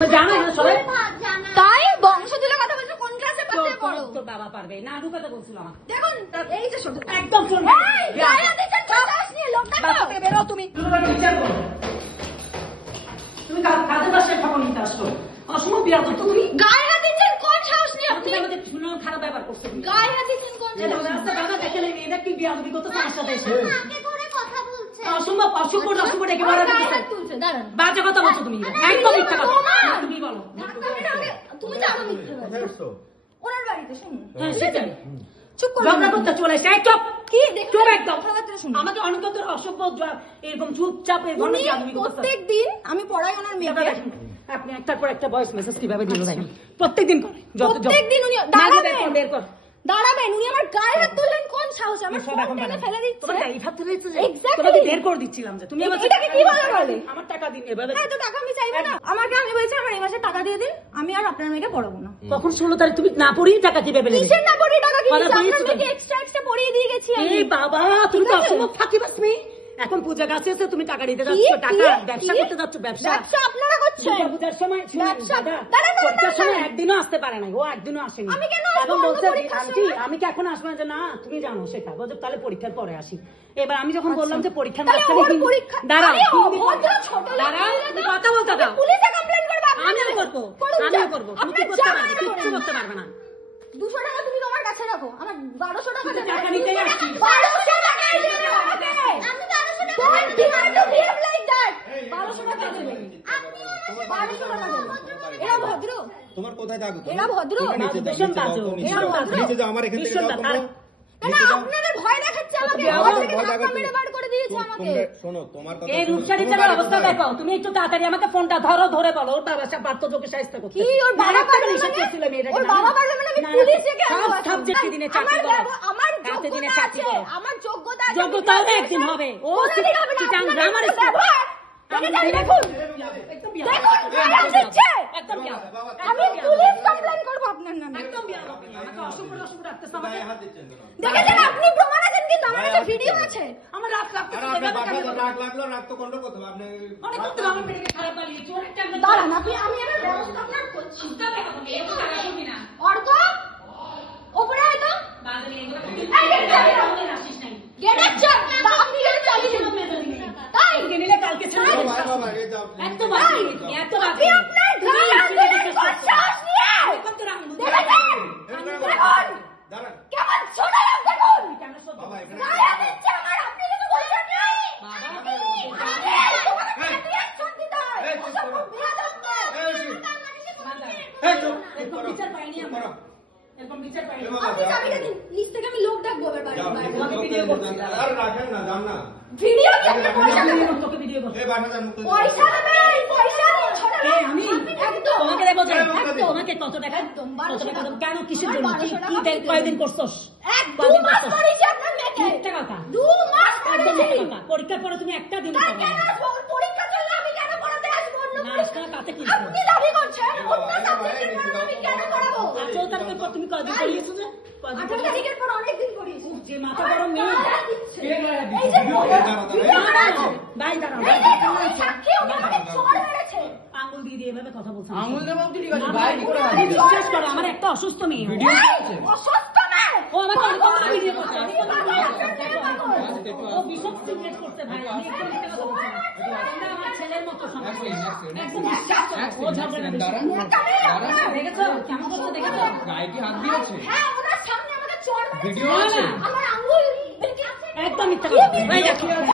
তাই বংশ তুলে কথা বলছো, কোন ক্লাসে পড়ো? তোর বাবা পারবে না, ঢুকাতে বলছিল আমার। দেখুন এই যে ছোট একদম বেরো তুমি। তুমি কাজে বাসায় খবর নিতে আসছো, অসময় বিয়া করতো তুমি। গায়ে হাত দিচ্ছেন কোন সাহস নিয়ে আপনি? আমাদের শুনে খারাপ ব্যাপার করছো তুমি। গায়ে হাত দিচ্ছেন কোন সাহস? বাবা দেখে নেই এটা কি বিয়া দিবি করতে তোমার সাথে এসে কথা বলছে। অসম্ভব অসম্ভব ডেকে বলা তুলছে। দাঁড়ান, বাজে কথা বলছো তুমি, একদম মিথ্যা কথা তুমি বলো। তুমি জানো মিথ্যা কথা। ওনার বাড়িতে শুনুন। হ্যাঁ সেটাই চুপ করো। ঝগড়া করতে চলে এসে চুপ কি চুপ একদম। কথাবার্তা শুনুন। আমাকে অনেক তোর অসভ্য এরকম চুপচাপ এই ধরনের জাদুবি করতে। প্রত্যেকদিন আমি পড়াই ওনার মেয়েকে। আপনি একটার পর একটা ভয়েস মেসেজ কিভাবে দিল জানি প্রত্যেকদিন করে। প্রত্যেকদিন উনি দাঁড়াবেন, বের কর দাঁড়াবেন। উনি আমার গায়ে হাত তুললেন কোন সাহস? আমার ফোন টেনে ফেলে দিচ্ছে। তোমার এই হাত তুলে দিচ্ছে। Exactly. তোমাকে বের করে দিচ্ছিলাম যে তুমি আমাকে এটাকে কি বলে? আমার টাকা দিন এভাবে। হ্যাঁ তো টাকা আমি চাইবো না। আমাকে আমি বলছি আমার এই মাসে টাকা দিয়ে দিন, আমি আর আপনার মেয়েকে পড়াবো না। কখন 16 তারিখ তুমি না পড়িয়ে টাকা দিবে বলে কিসের না পড়িয়ে টাকা কি দিচ্ছি? আপনার মেয়েকে এক্সট্রা পড়িয়ে দিয়ে গেছি আমি। এই বাবা তুমি তো অসম্ভব ফাঁকিবাজ তুমি। এখন পূজা গাছে এসে তুমি টাকা দিতে যাচ্ছ, টাকা ব্যবসা করতে যাচ্ছ। ব্যবসা আপনারা করছেন। পূজার সময় দাদা পরীক্ষার সময় একদিনও আসতে পারে নাই, ও একদিনও আসেনি। আমি কেন এখন বলছে আন্টি আমি কি এখন আসবো না? যে না তুমি জানো সেটা বলছে তাহলে পরীক্ষার পরে আসি। এবার আমি যখন বললাম যে পরীক্ষার দাঁড়াও দাঁড়াও কথা বলতে দাও। পুলিশে কমপ্লেইন করবে। আমিও করবো তুমি কি করতে পারবে? কিচ্ছু করতে পারবে না। 200 টাকা তুমি তোমার কাছে রাখো, আমার 1200 টাকা দেবে। টাকা নিতেই আসছি। 1200 টাকা দিয়ে দেবে আমাকে। আমি 1200 টাকা don't demand to behave like that. 1200 টাকা দেবে। আপনি 1200 টাকা দেবে। এরা ভদ্র? তোমার কোথায় থাকো? এরা ভদ্র? ভীষণ বাজে। নিচে যাও, আমার এখান থেকে যাও তোমরা। না আপনাদের ভয় দেখাচ্ছে আমাকে। ধাক্কা মেরে বার করে দিয়েছে আমাকে। শোনো তোমার কথা। এই রূপসারিটার অবস্থা দেখো। তুমি একটু তাড়াতাড়ি আমাকে ফোনটা ধরে বলো ওর বাবা পারতো তোকে সাহায্য করতে। কি ওর বাবা পারলো মানে? ওর বাবা পারলো মানে আমি পুলিশে কেন? সব যে দিনে চাকরি করো। আমার দিনে যোগ্যতা চাকরি আছে, করো। আমার যোগ্যতা আছে। যোগ্যতা হবে একদিন হবে। ও চিটাং গ্রামার দেখুন একদম আমি পুলিশ কমপ্লেইন করব আপনার নামে। একদম আমাকে অসম্ভব রাখতেছ আমাকে। দেখেন আপনি প্রমাণ আছেন কিন্তু আমার একটা ভিডিও আছে। আমার রাগ লাগছে। রাগ লাগলো, রাগ তো কন্ট্রোল করতে হবে। আপনি অনেক তো আমার পেটে খারাপ লাগিয়েছে। অনেকটা দাঁড়ান আমি এর ব্যবস্থা আপনার করছি। অর্ক ওপরে আয় তো। গেটের চাবি আপনি গেটের চাবি দিন। তাই নিলে কালকে ছেড়ে দেব। বাবা এই যাও। এত বাকি এত বাকি আপনি আপনার গায়ে হাত দিলেন কোন সাহস নিয়ে? কত রাগ দেখেন দাঁড়ান কেমন ছোট লোক দেখুন। বাবা এখানে গায়ে হাত দিচ্ছে আমার, আপনি কিন্তু বলছেন নাই। বিচার পাইনি আমরা। এরকম বিচার পাইনি। আমি লোক ডাকবো এবার আর রাখেন না, যান না। ভিডিও দেখে পয়সা দেবেন। তোকে ভিডিও করতে এই বাসা যান মুক্ত। পয়সা দেবেন, পয়সা দিন ছোট লোক। আমি একদম তোমাকে দেবো তোমাকে কত টাকা কেন কিসের জন্য কি কয়দিন করছস? দু মাস করেছি আপনার মেয়েকে। মিথ্যা কথা। 2 মাস একদম করেছি। মিথ্যা কথা। পরীক্ষার পরে তুমি একটা দিন তাই কেন পরীক্ষা চললে আমি কেন পড়াতে আসবো? অন্য না পরীক্ষা তাতে কি আপনি দাবি করছেন অন্য সাবজেক্টের পর আমি কেন পড়াবো? 18 তারিখের পর তুমি কয়দিন পড়িয়েছো যে? 18 তারিখের পর অনেক দিন পড়িয়েছি। যে মাথা গরম মেয়ে। এই যে ভাই দাঁড়াও। সাক্ষী উনি আমাকে চড় মেরেছে। আঙ্গুল দিয়ে এভাবে কথা বলছো। আঙুল দেবো ঠিক আছে, ভাই কি করে হাত দিবে? বিশ্বাস করো আমার একটা অসুস্থ মেয়ে। অসুস্থ না। ও আমাকে অনেক ভিডিও করছে। আমি তো ও বিশপ সিক্রেট করতে ভাই। আমি একটু মিথ্যা কথা বলছি না। তোমরা আমার ছেলের মতো সমাজ। একদম বিশ্বাস করো। ও ঝগড়া দেখেছো কেমন করছে দেখেছো? গায়ে কি হাত দিয়েছে? হ্যাঁ ওনার সামনে আমাকে চড় মেরেছে। ভিডিও আছে? আমার আঙ্গুল একদম মিথ্যা কথা।